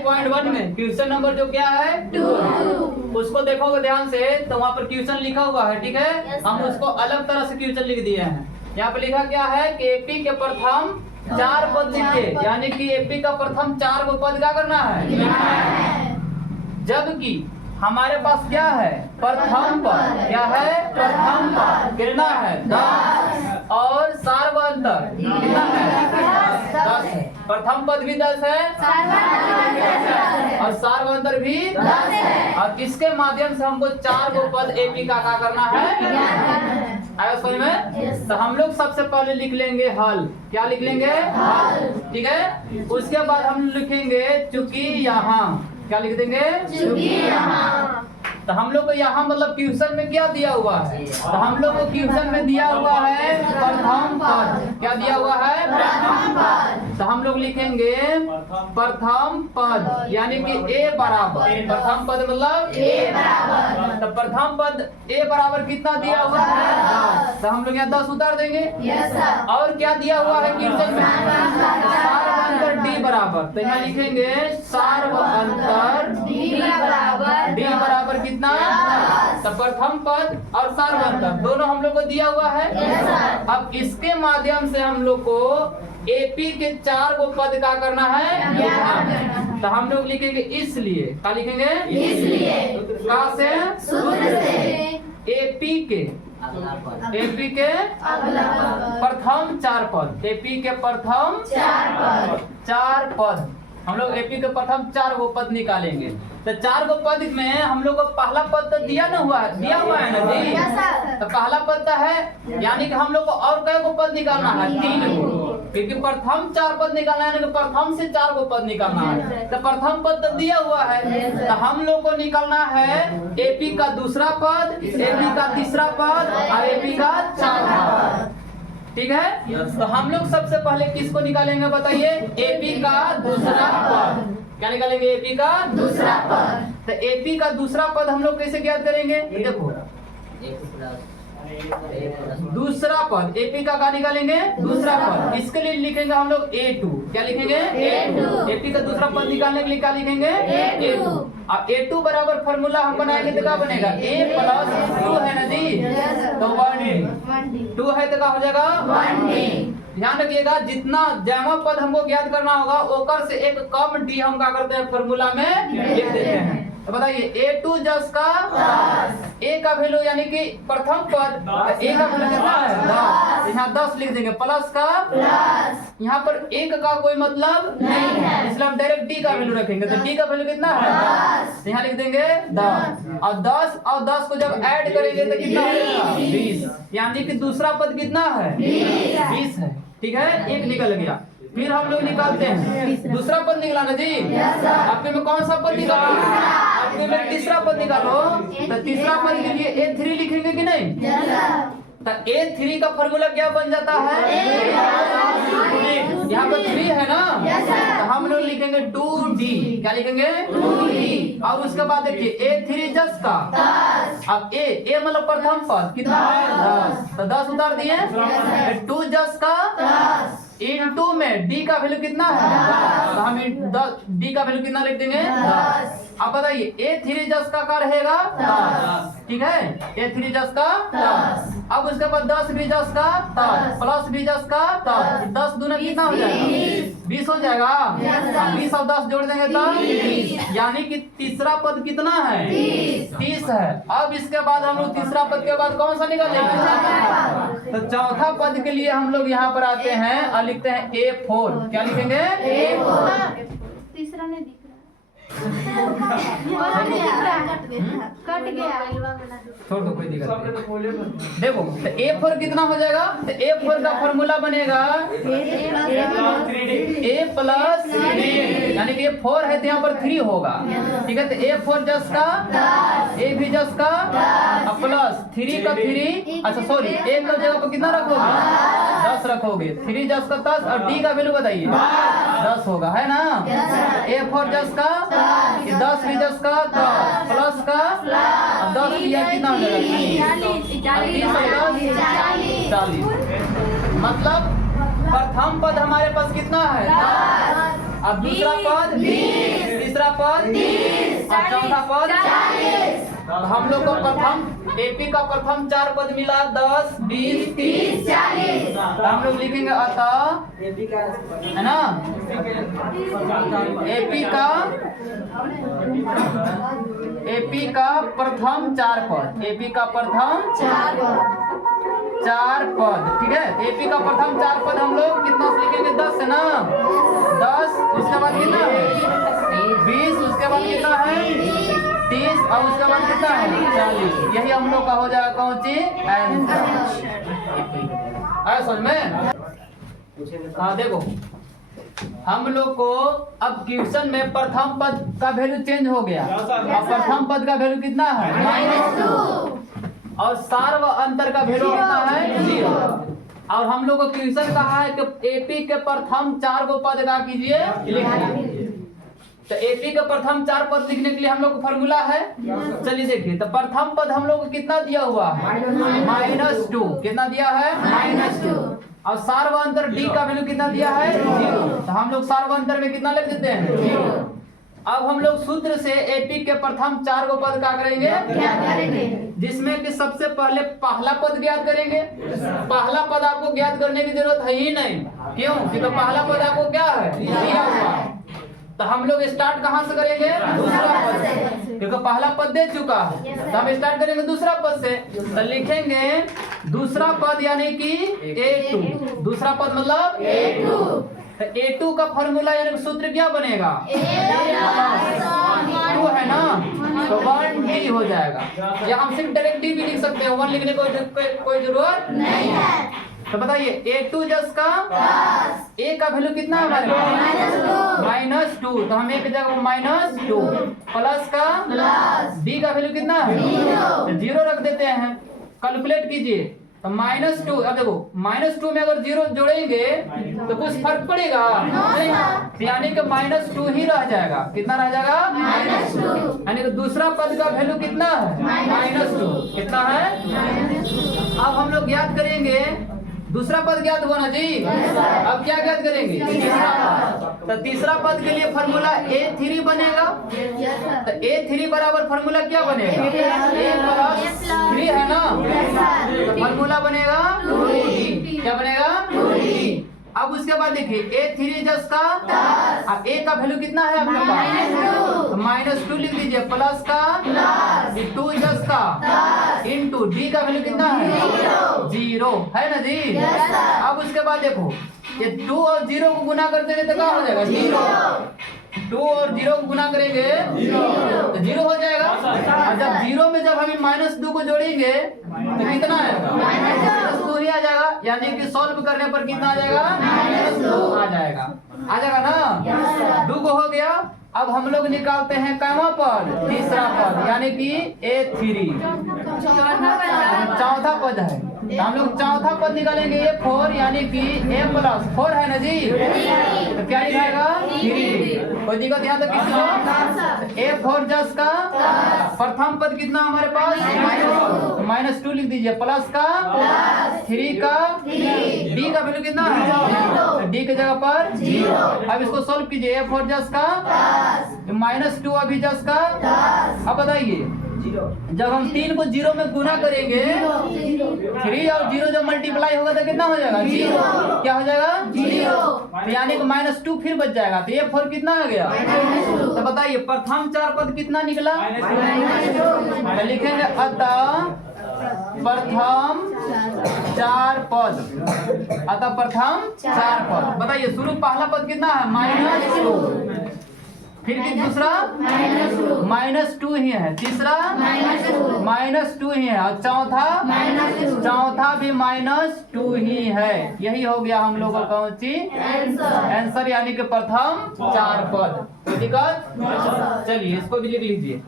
5.1 में question number जो क्या है 2, उसको देखोगे ध्यान से तो वहाँ पर क्वेश्चन लिखा हुआ है, ठीक है। हम उसको अलग तरह से क्वेश्चन लिख दिए हैं। यहाँ पे लिखा क्या है कि एपी के प्रथम 4 पद लिखे, यानी कि एपी का प्रथम 4 को पद क्या करना है, जबकि हमारे पास क्या है प्रथम पद, क्या है प्रथम पद कितना है 10 और सार्वंतर कितना है 10 है। प्रथम पद भी 10 है और सार्वंतर भी 10 है, और इसके माध्यम से हमको 4 को पद एपी का क्या करना है, आया समझ में। तो हम लोग सबसे पहले लिख लेंगे हल, क्या लिख लेंगे हल, ठीक है। उसके बाद हम लिखेंगे चूंकि यहाँ, क्या लिख देंगे चूंकि यहाँ। तो हम लोग को यहाँ मतलब क्वेश्चन में क्या दिया हुआ है, तो हम लोग को क्वेश्चन में दिया हुआ है प्रथम पद, क्या दिया हुआ है प्रथम पद। तो हम लोग लिखेंगे प्रथम पद यानी कि a बराबर, प्रथम पद मतलब a बराबर। तो प्रथम पद a बराबर कितना दिया हुआ है 10, तो हम लोग यहाँ 10 उतार देंगे। और क्या दिया हुआ है क्वेश्चन में सार्वंतर d बराबर, तो यहाँ लिखेंगे सार्वंतर d बराबर कितना, तो प्रथम पद और सार्वंतर दोनों हम लोग को दिया हुआ है। अब इसके माध्यम से हम लोग को एपी के 4 को पद का करना है, तो हम लोग लिखेंगे इसलिए, क्या लिखेंगे इसलिए, का से सूत्र से एपी के प्रथम 4 पद, एपी के प्रथम 4 पद हम लोग एपी के प्रथम 4 को पद निकालेंगे। तो 4 को पद में हम लोग को पहला पद तो दिया हुआ है ना जी, तो पहला पद तो है, यानी कि हम लोग को और कई को पद निकालना है 3 को, क्योंकि प्रथम 4 पद निकालना है, यानी प्रथम से 4 को पद निकालना है। तो प्रथम पद तो दिया हुआ है, तो हम लोग को निकालना है एपी का दूसरा पद, एपी का तीसरा पद और एपी का 4था पद, ठीक है। तो हम लोग सबसे पहले किसको निकालेंगे बताइए, एपी का दूसरा पद। क्या निकालेंगे एपी का दूसरा पद। तो एपी का दूसरा पद हम लोग कैसे ज्ञात करेंगे, देखो दूसरा पद एपी का निकालेंगे दूसरा पद, इसके लिए लिखेंगे हम लोग A2, क्या लिखेंगे A2। एपी का दूसरा पद निकालने के लिए क्या लिखेंगे A2। अब A2 बराबर फॉर्मूला हम बनाएंगे तो क्या बनेगा A + 2 है ना जी, तो 1D 2 है तो क्या हो जाएगा 1D। ध्यान रखिएगा जितना जैमा पद हमको ज्ञात करना होगा ओकर से एक कम डी हम क्या करते हैं फॉर्मूला में लिख देते हैं। तो बताइए A2 जस का 10, A का वैल्यू यानी कि प्रथम पद A का वैल्यू कितना है 10, यहाँ 10 लिख देंगे, प्लस का प्लस, यहाँ पर 1 का कोई मतलब नहीं है, इसलिए हम डायरेक्ट D का वैल्यू रखेंगे। तो D का वैल्यू कितना है 10, यहाँ लिख देंगे 10, और 10 और 10 को जब ऐड करेंगे तो कितना होगा 20, यानी कि दूसरा पद कितना है 20 है, ठीक है। एक निकल गया। फिर हम लोग निकालते हैं दूसरा पद निकालना जी, आपके में कौन सा पद निकालो, आपके में तीसरा पद निकालो। तो तीसरा पद के लिए A3 लिखेंगे कि नहीं, तो A3 का फॉर्मूला क्या बन जाता है, यहाँ पर 3 है ना, तो हम लोग लिखेंगे 2D, क्या लिखेंगे 2D। और उसके बाद देखिए A3 जस का 10, अब A मतलब प्रथम पद कितना है 10, तो 10 उतार दिए, 2 जस का 10 इनटू में D का वैल्यू कितना है 10, तो हम D का वैल्यू कितना लिख देंगे 10। अब बताइए A3 जस का क्या रहेगा 10, ठीक है, A3 जस का 10। अब उसके बाद 10 भी जस का 10 प्लस भी जस का 10, 10 दूना कितना हो जाएगा 20 हो जाएगा, 20 और 10 जोड़ देंगे तो 30, यानी कि तीसरा पद कितना है 30 है। अब इसके बाद हम लोग तीसरा पद के बाद कौन सा निकालेंगे, तो चौथा पद के लिए हम लोग यहाँ पर आते हैं और लिखते हैं A4, क्या लिखेंगे A4। तीसरा नहीं दिख रहा कट गया, छोड़ दो कोई दिक्कत नहीं। देखो तो A4 कितना हो जाएगा, तो A4 का फॉर्मूला बनेगा A + 3, यानी कि 4 है तो यहाँ पर 3 होगा, ठीक है। तो A4 जस का 10, A भी जस का 10 प्लस 3 का 3, अच्छा सॉरी A का जगह पर कितना रखोगे 10 रखोगे, 3 जस का 10 और D का वैल्यू बताइए 10 होगा, है ना। A4 जस का 10 भी जस का 10 प्लस का 10 दिया कितना हो जाएगा 40, मतलब प्रथम पद हमारे पास कितना है 10, अब दूसरा पद 20, पद 30 और चौथा पद 40। हम लोग को प्रथम एपी का प्रथम 4 पद मिला 10, 20, 30, 40। हम लोग लिखेंगे अतः है ना एपी का प्रथम 4 पद, एपी का प्रथम 4 पद, ठीक है। एपी का प्रथम 4 पद हम लोग कितना से लिखेंगे? 10 है ना, 10। उसके बाद कितना है? 20। उसके बाद कितना है? 30 और उसके बाद कितना है? 40। यही हम लोग का हो जाएगा कौन सी आंसर। आया समझ में? हाँ देखो, हम लोग को अब क्वेश्चन में प्रथम पद का वैल्यू चेंज हो गया। अब प्रथम पद का वैल्यू कितना है? -2। और सार्व अंतर का वैल्यू कितना है? 0। और हम लोग को क्वेश्चन कहा है कि एपी के प्रथम 4 को पद का कीजिए, लिखिए। तो एपी का प्रथम 4 पद लिखने के लिए हम लोग को फॉर्मूला है। चलिए देखिए, तो प्रथम पद हम लोग को कितना दिया हुआ है? -2। कितना दिया है? -2। और सार्वअंतर डी का वैल्यू कितना दिया है? 0। तो हम लोग सार्वअंतर में कितना लिख देते हैं? 0। अब हम लोग सूत्र से एपी के प्रथम 4 को पद क्या करेंगे? क्या करेंगे? जिसमें कि सबसे पहले पहला पद ज्ञात करेंगे। पहला पद आपको ज्ञात करने की जरूरत है ही नहीं। क्यों? क्योंकि पहला पद आपको क्या है? दिया हुआ है। तो हम लोग स्टार्ट कहाँ से करेंगे? दूसरा पद से, क्योंकि पहला पद दे चुका है। तो हम स्टार्ट करेंगे दूसरा पद से। तो लिखेंगे दूसरा पद यानी कि A2। दूसरा पद मतलब A2। तो A2 का फॉर्मूला यानी सूत्र क्या बनेगा? 2 है ना, तो 1D हो जाएगा। या हम सिर्फ डायरेक्ट डी भी लिख सकते हैं, 1 लिखने कोई जरूरत नहीं है। तो बताइए A2 जस का A का वैल्यू कितना है हमारे पास? -2। तो हम एक जगह -2 प्लस का D का वैल्यू कितना है? 0 रख देते हैं। कैलकुलेट कीजिए तो -2। अब देखो -2 में अगर 0 जोड़ेंगे तो कुछ फर्क पड़ेगा नहीं, यानी कि -2 ही रह जाएगा। कितना रह जाएगा? -2। यानी कि दूसरा पद का वैल्यू कितना है? -2। कितना है? अब हम लोग ज्ञात करेंगे दूसरा पद ज्ञात हुआ ना जी। अब क्या ज्ञात करेंगे? तीसरा पद। तो तीसरा पद के लिए फॉर्मूला A3 बनेगा। तो A3 बराबर फॉर्मूला क्या बनेगा? A+3 है ना, तो फॉर्मूला बनेगा 2D। क्या बनेगा? 2D। अब उसके बाद देखिए A3 जस का अब A का वैल्यू कितना है आपके पास? -2 लिख दीजिए प्लस का 2 जस का इंटू D का वैल्यू कितना है? 0 है ना जी। अब उसके बाद देखो ये 2 और 0 को गुना करते हैं तो क्या हो जाएगा? 0। 2 और 0 को गुना करेंगे तो 0 हो जाएगा। और जब 0 में जब हम -2 को जोड़ेंगे तो कितना आएगा? -2 ही आ जाएगा। यानी कि सॉल्व करने पर कितना आ जाएगा? -2 आ जाएगा। आ जाएगा ना। 2 को हो गया। अब हम लोग निकालते हैं कैवा पद? तीसरा पद यानी कि A3। चौथा पद है तो हम लोग चौथा पद निकालेंगे A4 यानी कि A+4 है ना जी। तो क्या लिखाएगा? 3। कोई दिक्कत यहाँ तक किसी को? A4 जस का प्रथम पद कितना हमारे पास? -2 लिख दीजिए प्लस का 3 का D का वैल्यू कितना है? तो D की जगह पर 0। अब इसको सोल्व कीजिए। A4 जस का -2 अभी जस का। अब बताइए जब हम 3 को 0 में गुना करेंगे 3 और 0 जब मल्टीप्लाई होगा तो कितना हो जाएगा? 0। क्या हो जाएगा? 0। तो यानी कि -2 फिर बच जाएगा। तो A4 कितना आ गया? तो बताइए प्रथम 4 पद कितना निकला? तो लिखेंगे अतः प्रथम 4 पद। अतः प्रथम 4 पद। बताइए शुरू पहला पद कितना है? -2। फिर दूसरा -2 ही है। तीसरा -2 ही है। और चौथा भी -2 ही है। यही हो गया हम लोगों का कौन सी आंसर यानी कि प्रथम 4 पद। कोई दिक्कत? चलिए इसको भी लिख लीजिए।